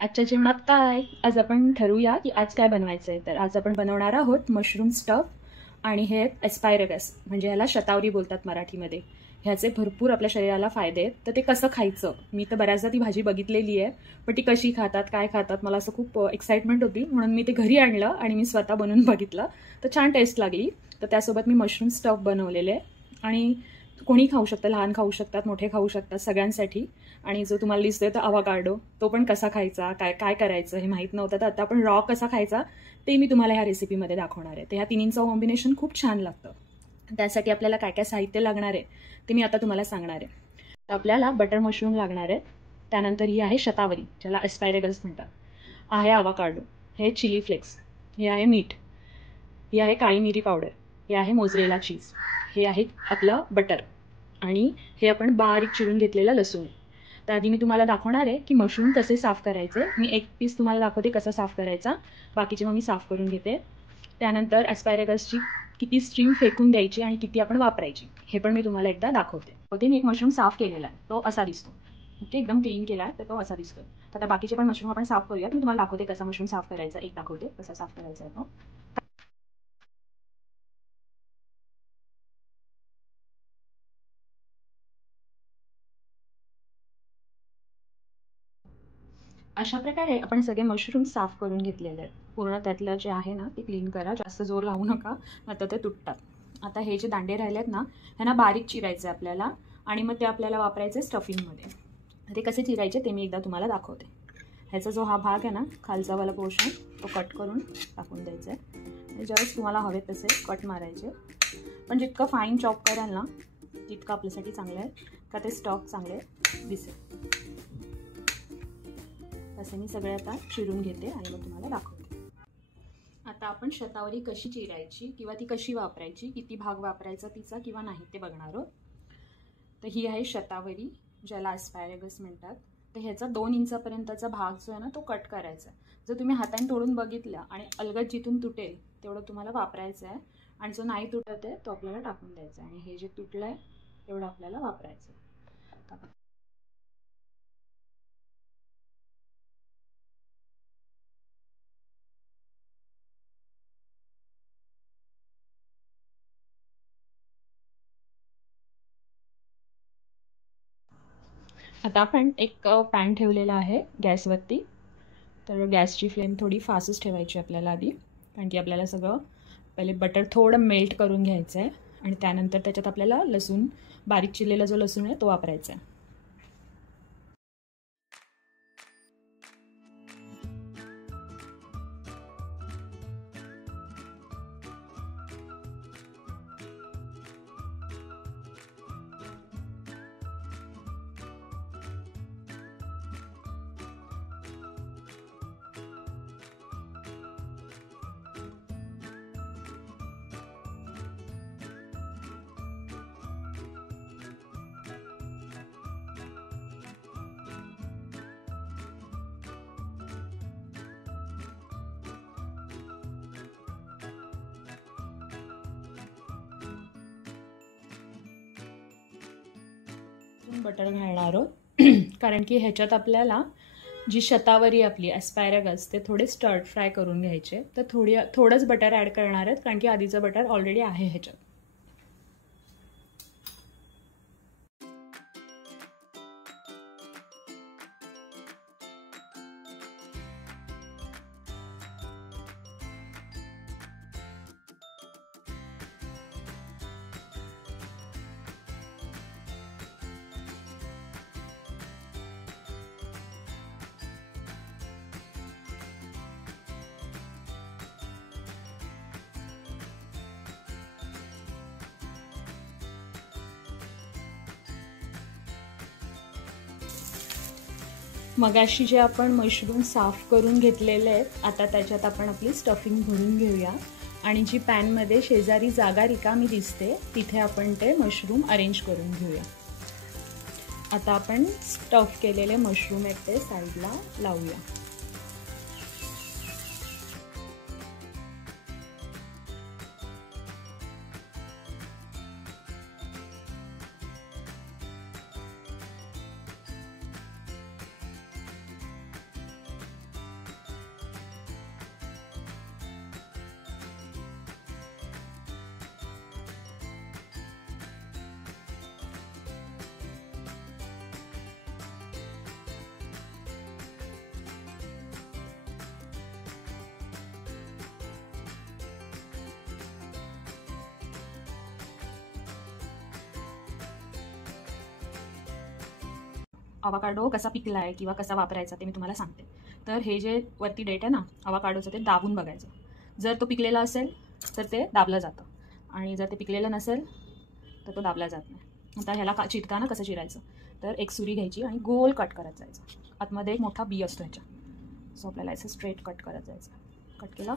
आजच्या जेवणात काय? आज आपण ठरवूया की आज काय बनवायचं आहे. तर आज आपण बनवणार आहोत मशरूम स्टफ आणि हे एस्पायरगस, म्हणजे ह्याला शतावरी बोलतात मराठीमध्ये. ह्याचे भरपूर आपल्या शरीराला फायदे आहेत. तर ते कसं खायचं, मी तर बऱ्याचदा ती भाजी बघितलेली आहे, पण ती कशी खातात, काय खातात, मला असं खूप एक्साइटमेंट होती, म्हणून मी ते घरी आणलं आणि मी स्वतः बनवून बघितलं. तर छान टेस्ट लागली. तर त्यासोबत मी मशरूम स्टफ बनवलेले आणि कोणी खाऊ शकतं, लहान खाऊ शकतात, मोठे खाऊ शकतात, सगळ्यांसाठी. आणि जो तुम्हाला दिसतोय तो अवाकाडो, तो पण कसा खायचा, काय काय करायचं हे माहीत नव्हतं. तर आता आपण रॉ कसा खायचा ते मी तुम्हाला ह्या रेसिपीमध्ये दाखवणार आहे. तर ह्या तिन्हींचं कॉम्बिनेशन खूप छान लागतं. त्यासाठी आपल्याला काय काय साहित्य लागणार आहे ते मी आता तुम्हाला सांगणार आहे. तर आपल्याला बटर मशरूम लागणार आहे. त्यानंतर ही आहे शतावरी, ज्याला एस्पायरेगस म्हणतात. आहे अवाकाडो, हे चिली फ्लेक्स, हे आहे मीठ, ही आहे काळी मिरी पावडर, हे आहे मोझरेला चीज, हे आहे आपलं बटर, आणि हे आपण बारीक चिरून घेतलेलं लसूण. तर आधी मी तुम्हाला दाखवणार आहे की मशरूम कसे साफ करायचे. मी एक पीस तुम्हाला दाखवते कसा साफ करायचा, बाकीचे मग मी साफ करून घेते. त्यानंतर ॲस्पॅरेगसची किती स्ट्रीम फेकून द्यायची आणि किती आपण वापरायची हे पण मी तुम्हाला एकदा दाखवते. होते मी एक मशरूम साफ केलेला आहे, तो असा दिसतो. ओके, एकदम क्लीन केला आहे, तर तो असा दिसतो. तर आता बाकीचे पण मशरूम आपण साफ करूयात. मी तुम्हाला दाखवते कसा मशरूम साफ करायचा, एक दाखवते कसा साफ करायचा आहे तो. अशा प्रकारे आपण सगळे मशरूम साफ करून घेतलेले आहेत. पूर्ण त्यातलं जे आहे ना ते क्लीन करा, जास्त जोर लावू नका, आता ते तुटतात. आता हे जे दांडे राहिले आहेत ना, ह्यांना बारीक चिरायचे आपल्याला, आणि मग ते आपल्याला वापरायचे स्टफिंगमध्ये. ते कसे चिरायचे ते मी एकदा तुम्हाला दाखवते. ह्याचा जो हा भाग आहे ना, खालचा वाला पोर्शन, तो कट करून टाकून द्यायचा आहे. आणि ज्यावेळेस तुम्हाला हवे तसे कट मारायचे, पण जितकं फाईन चॉप कराल ना तितकं आपल्यासाठी चांगलं आहे, का ते स्टफ चांगले दिसेल. असे मी सगळे आता चिरून घेते आणि मग तुम्हाला दाखवते. आता आपण शतावरी कशी चिरायची किंवा ती कशी वापरायची, किती भाग वापरायचा तिचा किंवा नाही ते बघणार आहोत. तर ही आहे शतावरी, ज्याला एस्पॅरेगस म्हणतात. तर ह्याचा 2 इंचापर्यंतचा भाग जो आहे ना तो कट करायचा. जर तुम्ही हाताने तोडून बघितला आणि अलगद जिथून तुटेल तेवढं तुम्हाला वापरायचं आहे, आणि जो नाही तुटत आहे तो आपल्याला टाकून द्यायचा आहे, आणि हे जे तुटलं आहे तेवढं आपल्याला वापरायचं आहे. आता आपण एक पॅन ठेवलेला आहे गॅसवरती. तर गॅसची फ्लेम थोडी फास्टच ठेवायची आपल्याला आधी, कारण की आपल्याला सगळं पहिले बटर थोडं मेल्ट करून घ्यायचं आहे, आणि त्यानंतर त्याच्यात आपल्याला लसूण, बारीक चिरलेला जो लसूण आहे तो वापरायचा आहे. बटर घालणार आहोत कारण की ह्याच्यात आपल्याला जी शतावरी आपली एस्पॅरेगस ते थोडे स्टर फ्राय करून घ्यायचे. तर थोडंच बटर ॲड करणार आहेत, कारण की आधीचं बटर ऑलरेडी आहे ह्याच्यात. मगाशी जे आपण मशरूम साफ करून घेतलेले आहेत, आता त्याच्यात आपण आपली स्टफिंग भरून घेऊया, आणि जी पॅनमध्ये शेजारी जागा रिकामी दिसते तिथे आपण ते मशरूम अरेंज करून घेऊया. आता आपण स्टफ केलेले मशरूम आहेत ते साईडला लावूया. अवाकाडो कसा पिकला आहे किंवा कसा वापरायचा ते मी तुम्हाला सांगते. तर हे जे वरती डेट आहे ना अवाकाडोचं, ते दाबून बघायचं. जर तो पिकलेला असेल तर ते दाबलं जातं, आणि जर ते पिकलेलं नसेल तर तो दाबला जात नाही. आता ह्याला चिरताना कसं चिरायचं, तर एक सुरी घ्यायची आणि गोल कट करत जायचं. आतमध्ये एक मोठा बी असतो ह्याच्या, सो आपल्याला असं स्ट्रेट कट करत जायचं. कट केलं